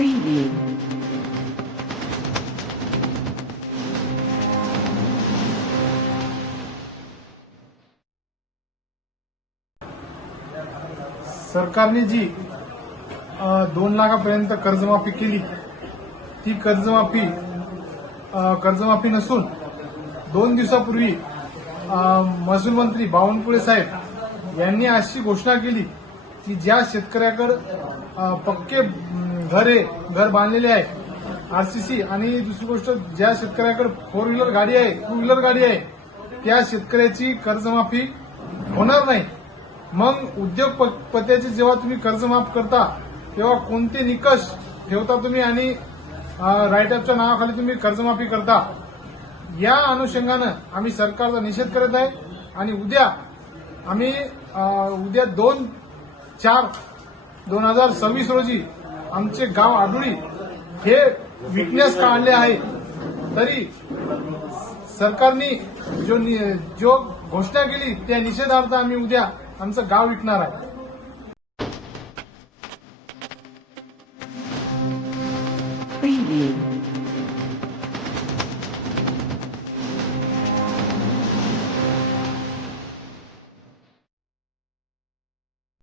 Preview. सरकारने जी 2 लाखापर्यंत कर्जमाफी केली, ती कर्जमाफी नसून 2 दिवसापूर्वी महसूल मंत्री बावनकुळे साहेब यांनी अशी घोषणा केली की ज्या शेतकऱ्याकडे पक्के घर बांधलेले आहे, आरसीसी, आणि दुसरी गोष्ट ज्या शेतकऱ्याकडे 4 व्हीलर गाडी आहे, 2 व्हीलर गाडी आहे, त्या शेतकऱ्याची कर्जमाफी होणार नाही. मग उद्योगपत्याचे जेव्हा तुम्ही कर्ज माफ करता तेव्हा कोणते निकष ठेवता तुम्ही आणि राईटअपच्या नावाखाली तुम्ही कर्जमाफी करता, या अनुषंगानं आम्ही सरकारचा निषेध करत आहे. आणि उद्या 2/4/2026 रोजी आमचे गाव आडुळी हे विकण्यास काढले आहे. तरी सरकारने जो घोषणा केली त्या निषेधार्थ आम्ही उद्या आमचं गाव विकणार आहे. Preview.